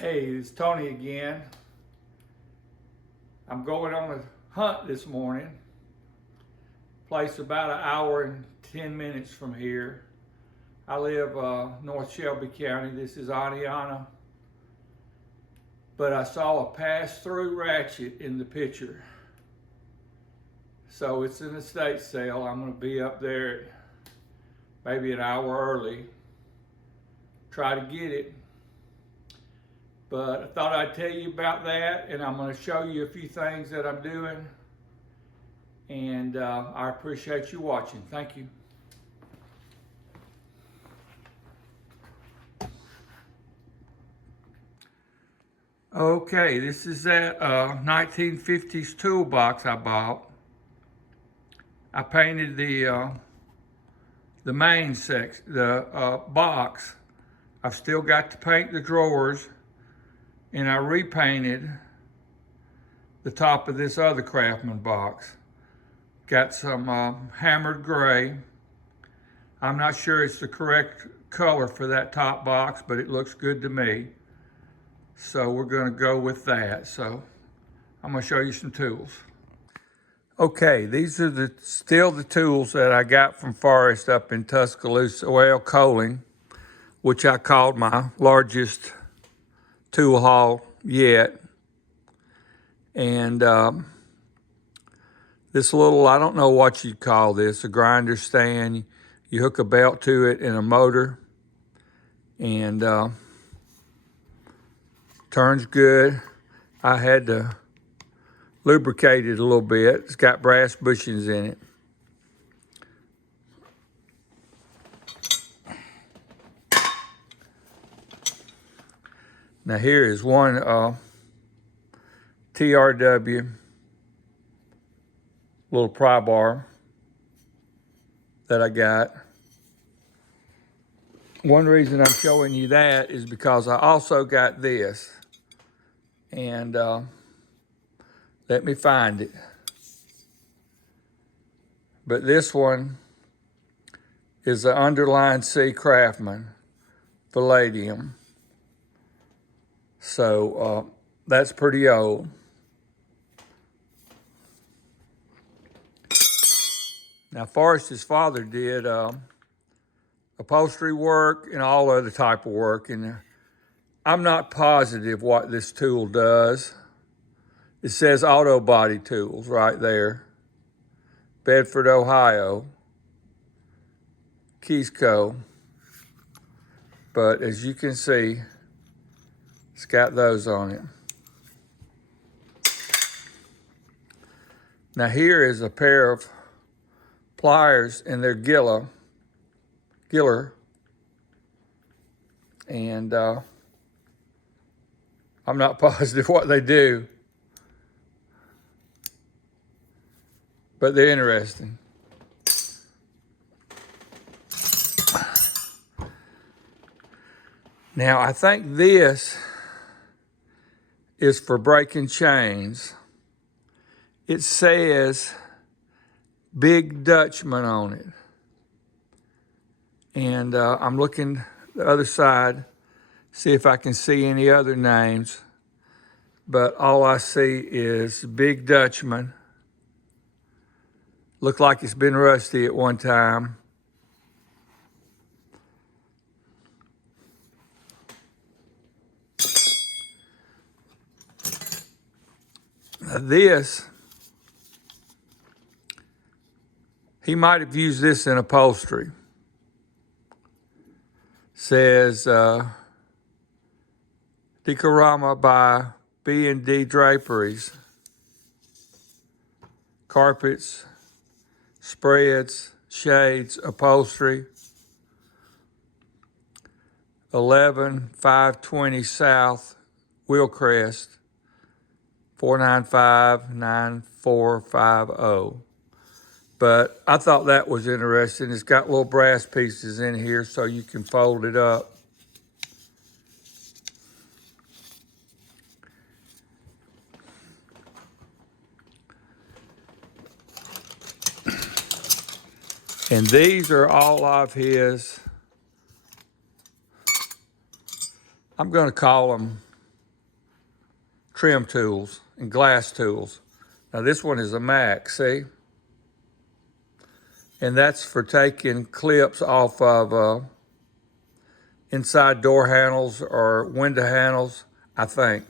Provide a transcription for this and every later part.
Hey, it's Tony again. I'm going on a hunt this morning. Place about an hour and 10 minutes from here. I live North Shelby County. This is Aniana. But I saw a pass-through ratchet in the picture. So it's an estate sale. I'm going to be up there maybe an hour early. Try to get it. But I thought I'd tell you about that, and I'm going to show you a few things that I'm doing. And I appreciate you watching. Thank you. Okay, this is that 1950s toolbox I bought. I painted the main section, the box. I've still got to paint the drawers, and I repainted the top of this other Craftsman box. Got some hammered gray. I'm not sure it's the correct color for that top box, but it looks good to me. So we're gonna go with that. So I'm gonna show you some tools. Okay, these are still the tools that I got from Forrest up in Tuscaloosa, well, Coaling, which I called my largest tool haul yet. And this little, I don't know what you'd call this, a grinder stand. You hook a belt to it and a motor, and turns good. I had to lubricate it a little bit. It's got brass bushings in it. Now here is one TRW little pry bar that I got. One reason I'm showing you that is because I also got this, and let me find it. But this one is the Underline C Craftsman Palladium. So that's pretty old. Now Forrest's father did upholstery work and all other type of work, and I'm not positive what this tool does. It says Auto Body Tools right there. Bedford, Ohio. Keysco. But as you can see, it's got those on it. Now here is a pair of pliers, and they're Giller. And I'm not positive what they do, but they're interesting. Now I think this is for breaking chains. It says Big Dutchman on it. And I'm looking the other side, see if I can see any other names. But all I see is Big Dutchman. Looked like it's been rusty at one time. Now this, he might have used this in upholstery. Says Dikorama by B&D Draperies. Carpets, spreads, shades, upholstery. 11520 South, Wheelcrest, 495-9450. But I thought that was interesting. It's got little brass pieces in here so you can fold it up. And these are all of his, I'm going to call them trim tools and glass tools. Now this one is a Mac, see? And that's for taking clips off of inside door handles or window handles, I think.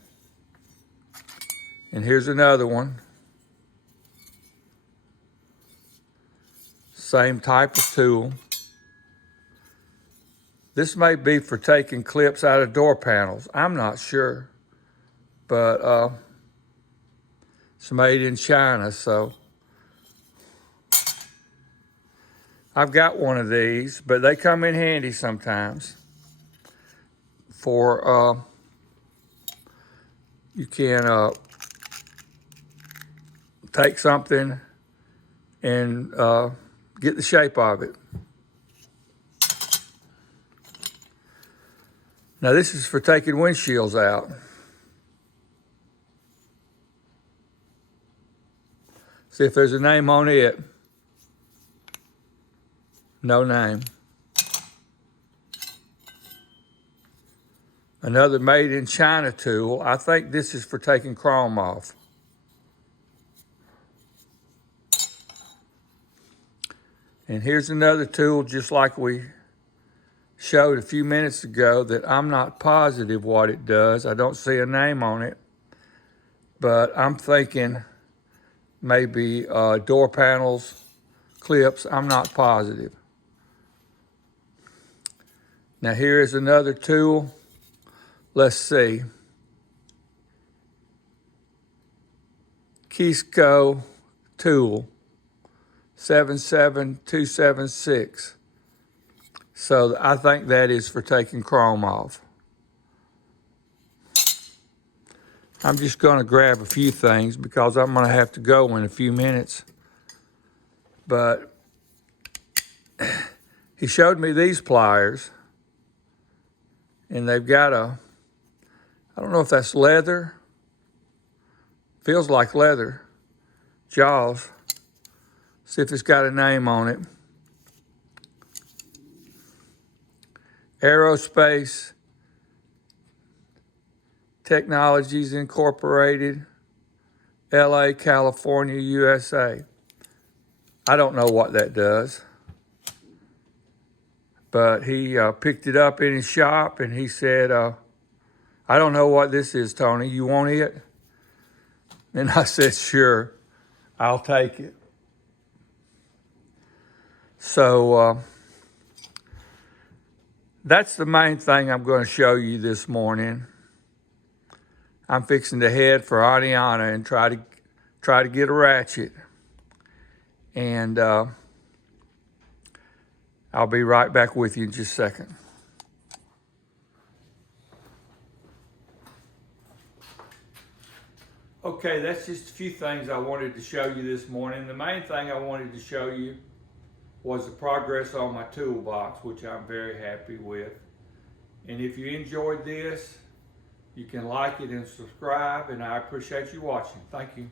And here's another one. Same type of tool. This may be for taking clips out of door panels. I'm not sure. But it's made in China, so. I've got one of these, but they come in handy sometimes. For, you can take something and get the shape of it. Now this is for taking windshields out. See if there's a name on it. No name. Another made in China tool. I think this is for taking chrome off. And here's another tool just like we showed a few minutes ago that I'm not positive what it does. I don't see a name on it, but I'm thinking maybe door panels, clips. I'm not positive. Now here is another tool. Let's see. Keysco tool 77276. So I think that is for taking chrome off. I'm just going to grab a few things because I'm going to have to go in a few minutes. But he showed me these pliers. And they've got I don't know if that's leather. Feels like leather. Jaws. See if it's got a name on it. Aerospace Technologies Incorporated, LA, California, USA. I don't know what that does. But he picked it up in his shop and he said, I don't know what this is, Tony. You want it? And I said, sure, I'll take it. So that's the main thing I'm going to show you this morning. I'm fixing to head for Adiana and try to get a ratchet. And I'll be right back with you in just a second. Okay, that's just a few things I wanted to show you this morning. The main thing I wanted to show you was the progress on my toolbox, which I'm very happy with. And if you enjoyed this, you can like it and subscribe, and I appreciate you watching. Thank you.